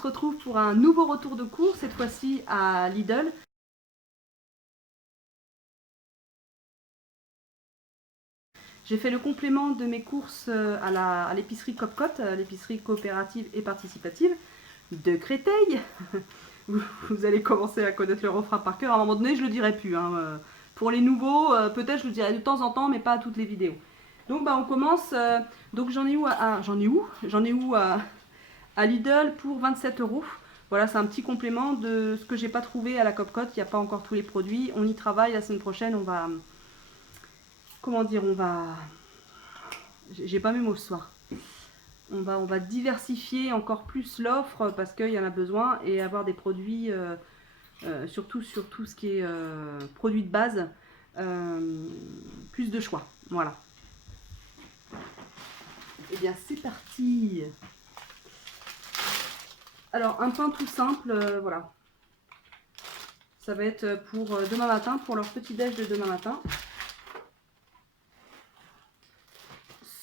se retrouve pour un nouveau retour de cours, cette fois-ci à Lidl. J'ai fait le complément de mes courses à l'épicerie Copcote, l'épicerie coopérative et participative de Créteil. Vous allez commencer à connaître le refrain par cœur. À un moment donné, je le dirai plus. Pour les nouveaux, peut-être je le dirai de temps en temps, mais pas à toutes les vidéos. Donc on commence. Donc j'en ai où à Lidl pour 27 €. Voilà, c'est un petit complément de ce que j'ai pas trouvé à la Copcote. Il n'y a pas encore tous les produits. On y travaille. La semaine prochaine, on va... Comment dire, on va... J'ai pas mes mots ce soir. On va diversifier encore plus l'offre parce qu'il y en a besoin et avoir des produits, surtout sur tout ce qui est produits de base, plus de choix. Voilà. Et bien c'est parti. Alors un pain tout simple, voilà. Ça va être pour demain matin, pour leur petit déj de demain matin.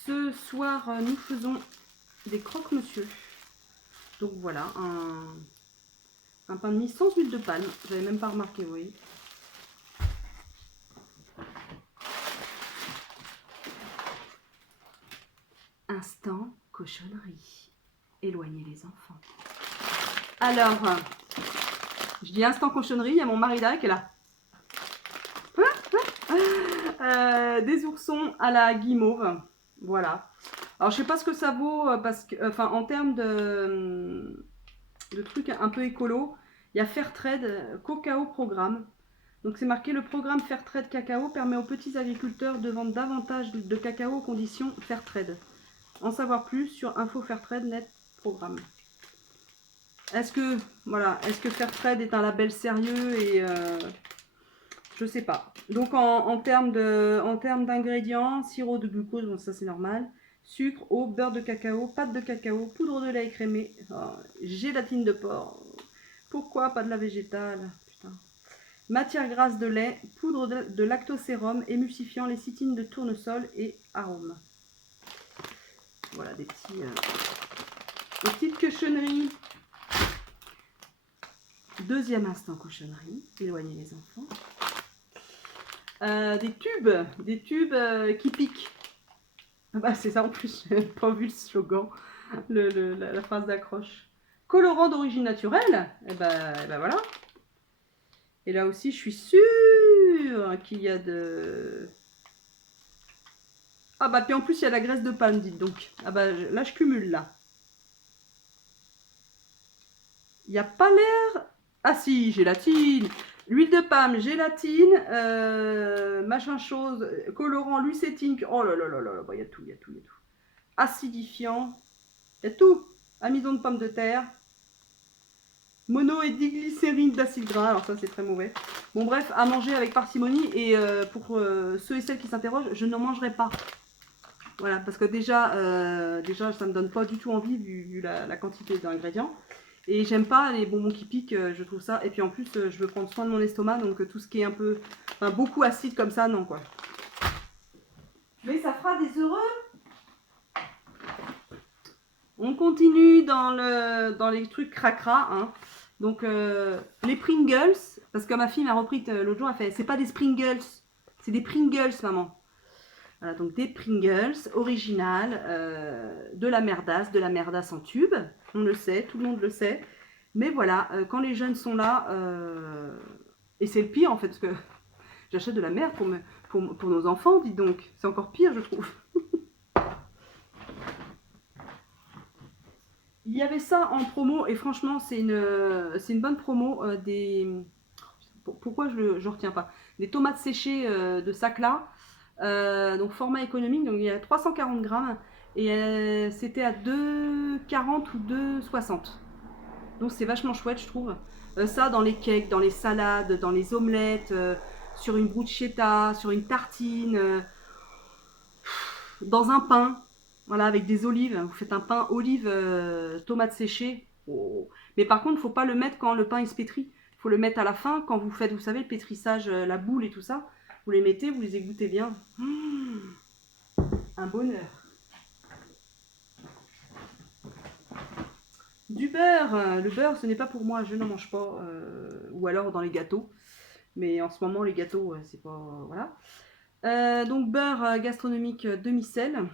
Ce soir, nous faisons des croque-monsieur. Donc voilà, un pain de mie sans huile de palme. J'avais même pas remarqué, vous voyez. Instant cochonnerie. Éloignez les enfants. Alors, je dis instant cochonnerie, il y a mon mari derrière qui est là. Des oursons à la guimauve. Voilà. Alors, je sais pas ce que ça vaut, parce que, enfin, en termes de trucs un peu écolo, il y a Fairtrade Cacao Programme. Donc, c'est marqué: le programme Fairtrade Cacao permet aux petits agriculteurs de vendre davantage de cacao aux conditions Fairtrade. En savoir plus sur Info Fairtrade Net Programme. Est-ce que, voilà, est-ce que Fairtrade est un label sérieux et je sais pas. Donc en termes d'ingrédients, sirop de glucose, bon ça c'est normal, sucre, eau, beurre de cacao, pâte de cacao, poudre de lait écrémé, gélatine de porc. Pourquoi pas de la végétale? Putain. Matière grasse de lait, poudre de lactosérum, émulsifiant, lécithine de tournesol et arômes. Voilà des petites cochonneries. Deuxième instant cochonnerie, éloigner les enfants. Des tubes qui piquent. Bah, c'est ça en plus, j'ai pas vu le slogan, la phrase d'accroche. Colorant d'origine naturelle, et ben voilà. Et là aussi, je suis sûre qu'il y a de... Ah bah, puis en plus, il y a la graisse de palme, dites donc. Ah bah, là, je cumule, là. Il n'y a pas l'air... Ah si, gélatine. L'huile de palme, gélatine, machin chose, colorant, lucétine. Oh là là là là, il y a tout, il y a tout, il y a tout. Acidifiant, il y a tout. Amidon de pomme de terre. Mono et diglycérine d'acide gras, alors ça c'est très mauvais. Bon bref, à manger avec parcimonie et pour ceux et celles qui s'interrogent, je n'en mangerai pas. Voilà, parce que déjà ça me donne pas du tout envie vu la quantité d'ingrédients. Et j'aime pas les bonbons qui piquent, je trouve ça. Et puis en plus, je veux prendre soin de mon estomac, donc tout ce qui est un peu, enfin, beaucoup acide comme ça, non quoi. Mais ça fera des heureux. On continue dans les trucs cracra, hein. Donc les Pringles, parce que ma fille m'a repris l'autre jour, elle fait: c'est pas des Springles, c'est des Pringles, maman. Voilà, donc des Pringles originales, de la merdasse en tube, on le sait, tout le monde le sait. Mais voilà, quand les jeunes sont là, et c'est le pire en fait, parce que j'achète de la merde pour nos enfants, dis donc. C'est encore pire, je trouve. Il y avait ça en promo, et franchement, c'est une bonne promo. Pourquoi je ne retiens pas? Des tomates séchées de Sacla, donc format économique, donc il y a 340 grammes, et c'était à 2,40 ou 2,60. Donc c'est vachement chouette, je trouve. Ça dans les cakes, dans les salades, dans les omelettes, sur une bruschetta, sur une tartine, dans un pain, voilà, avec des olives. Vous faites un pain olive tomate séchée. Oh. Mais par contre, il ne faut pas le mettre quand le pain il se pétrit. Il faut le mettre à la fin, quand vous faites, vous savez, le pétrissage, la boule et tout ça. Vous les mettez, vous les égouttez bien. Un bonheur. Du beurre. Le beurre, ce n'est pas pour moi, je n'en mange pas. Ou alors dans les gâteaux. Mais en ce moment, les gâteaux, c'est pas... voilà. Donc beurre gastronomique demi-sel.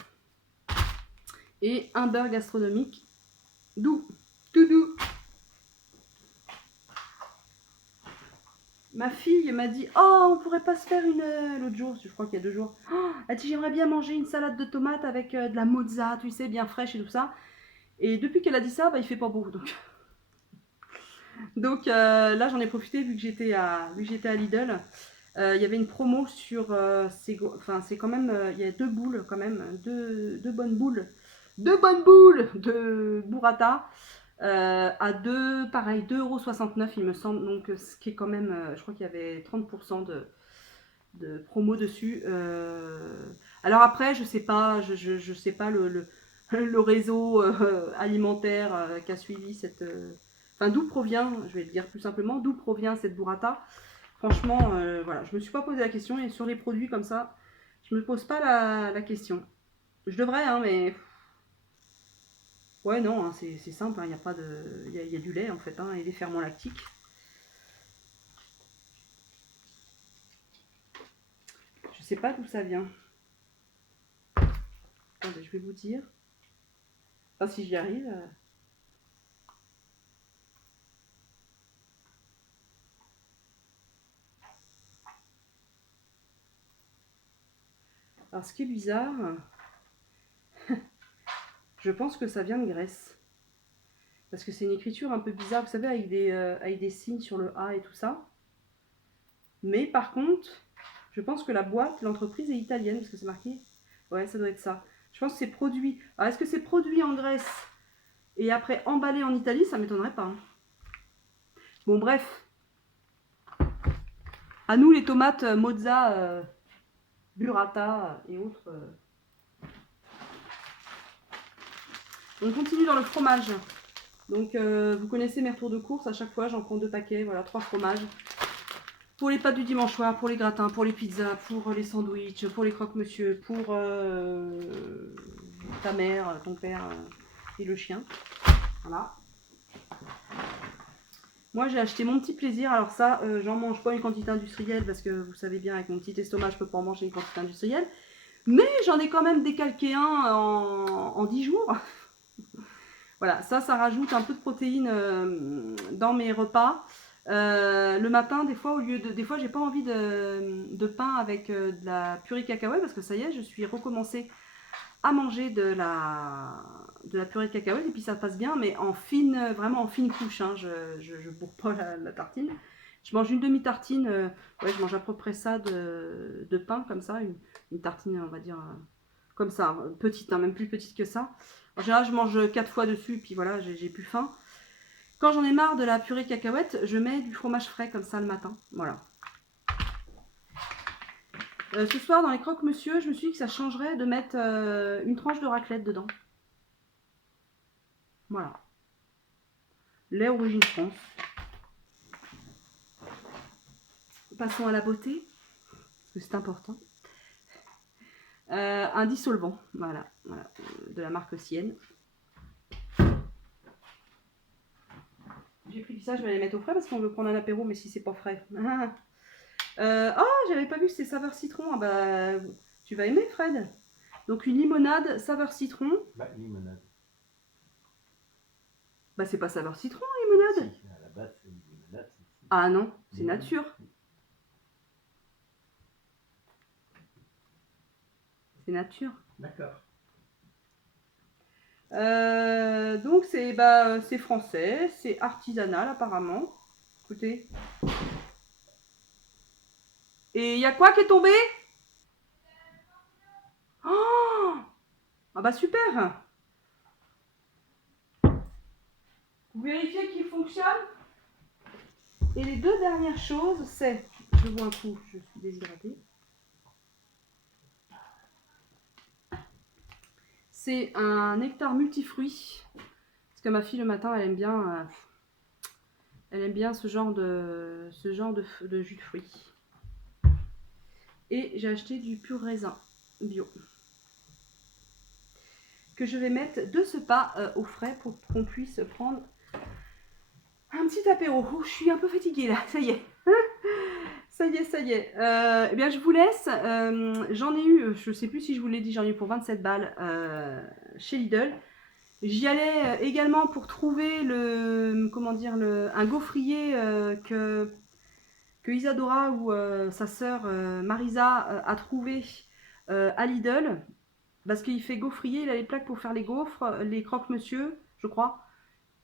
Et un beurre gastronomique doux. Tout doux. Ma fille m'a dit « Oh, on pourrait pas se faire une... » L'autre jour, je crois qu'il y a 2 jours. Oh, elle dit « J'aimerais bien manger une salade de tomates avec de la mozza, tu sais, bien fraîche et tout ça. » Et depuis qu'elle a dit ça, bah, il fait pas beau. Donc là, j'en ai profité vu que j'étais à Lidl. Il y avait une promo sur... enfin, c'est quand même... il y a 2 boules quand même. Deux bonnes boules. 2 bonnes boules de burrata. À 2, pareil, 2,69 € il me semble. Donc ce qui est quand même... je crois qu'il y avait 30% de promo dessus. Alors après, je sais pas, je sais pas le réseau alimentaire qui a suivi cette... Enfin, d'où provient, je vais le dire plus simplement, d'où provient cette burrata. Franchement, voilà, je me suis pas posé la question et sur les produits comme ça, je me pose pas la question. Je devrais, hein, mais ouais, non, hein, c'est simple, il y a pas de, y a du lait en fait, hein, et des ferments lactiques. Je sais pas d'où ça vient. Attendez, je vais vous dire. Enfin, si j'y arrive. Alors, ce qui est bizarre, je pense que ça vient de Grèce. Parce que c'est une écriture un peu bizarre, vous savez, avec des signes sur le A et tout ça. Mais par contre, je pense que la boîte, l'entreprise est italienne, parce que c'est marqué. Ouais, ça doit être ça. Je pense que c'est produit. Alors, est-ce que c'est produit en Grèce et après emballé en Italie? Ça m'étonnerait pas. Hein. Bon, bref. À nous, les tomates mozza, burrata et autres. On continue dans le fromage. Donc, vous connaissez mes retours de course. À chaque fois, j'en prends 2 paquets. Voilà, 3 fromages. Pour les pâtes du dimanche soir, pour les gratins, pour les pizzas, pour les sandwichs, pour les croque-monsieur, pour ta mère, ton père et le chien. Voilà. Moi, j'ai acheté mon petit plaisir. Alors ça, j'en mange pas une quantité industrielle parce que vous savez bien, avec mon petit estomac, je peux pas en manger une quantité industrielle. Mais j'en ai quand même décalqué un en 10 jours. Voilà, ça rajoute un peu de protéines dans mes repas. Le matin, des fois, des fois, j'ai pas envie de pain avec de la purée cacahuète parce que ça y est, je suis recommencée à manger de la purée de cacahuète et puis ça passe bien, mais en fine, vraiment en fine couche. Hein, je bourre pas la tartine. Je mange une demi-tartine, ouais, je mange à peu près ça de pain comme ça, une tartine, on va dire, comme ça, petite, hein, même plus petite que ça. En général, je mange 4 fois dessus, puis voilà, j'ai plus faim. Quand j'en ai marre de la purée de cacahuète, je mets du fromage frais comme ça le matin. Voilà. Ce soir, dans les croque-monsieur, je me suis dit que ça changerait de mettre une tranche de raclette dedans. Voilà. Lait origine France. Passons à la beauté, parce que c'est important. Un dissolvant, voilà, de la marque Sienne. J'ai pris ça, je vais les mettre au frais parce qu'on veut prendre un apéro, mais si c'est pas frais. Oh, j'avais pas vu, c'est saveur citron. Ah bah, tu vas aimer, Fred. Donc une limonade saveur citron. Bah, limonade. Bah, c'est pas saveur citron, limonade. Si, à la base, c'est une limonade. Ah non, c'est nature. C'est nature. D'accord. Donc c'est français, c'est artisanal apparemment. Écoutez. Et il y a quoi qui est tombé? Oh, ah bah super. Vous vérifiez qu'il fonctionne. Et les 2 dernières choses, c'est, je bois un coup, je suis déshydratée. C'est un nectar multifruits. Parce que ma fille le matin, elle aime bien ce genre de jus de fruits. Et j'ai acheté du pur raisin bio. Que je vais mettre de ce pas au frais pour qu'on puisse prendre Un petit apéro. Oh, je suis un peu fatiguée là, ça y est. Ça y est, ça y est. Eh bien, je vous laisse. J'en ai eu, je sais plus si je vous l'ai dit, j'en ai eu pour 27 balles chez Lidl. J'y allais également pour trouver comment dire, un gaufrier que Isadora ou sa sœur Marisa a trouvé à Lidl. Parce qu'il fait gaufrier, il a les plaques pour faire les gaufres, les croque-monsieur, je crois,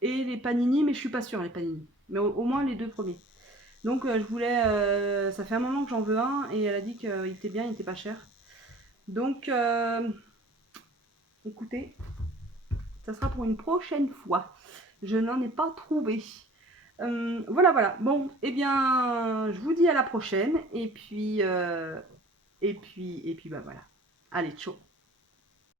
et les panini, mais je suis pas sûre les panini. Mais au moins les deux premiers. Donc je voulais, ça fait un moment que j'en veux un et elle a dit qu'il était bien, il était pas cher. Donc écoutez, ça sera pour une prochaine fois. Je n'en ai pas trouvé. Voilà, voilà. Bon, eh bien, je vous dis à la prochaine et puis bah voilà. Allez, ciao.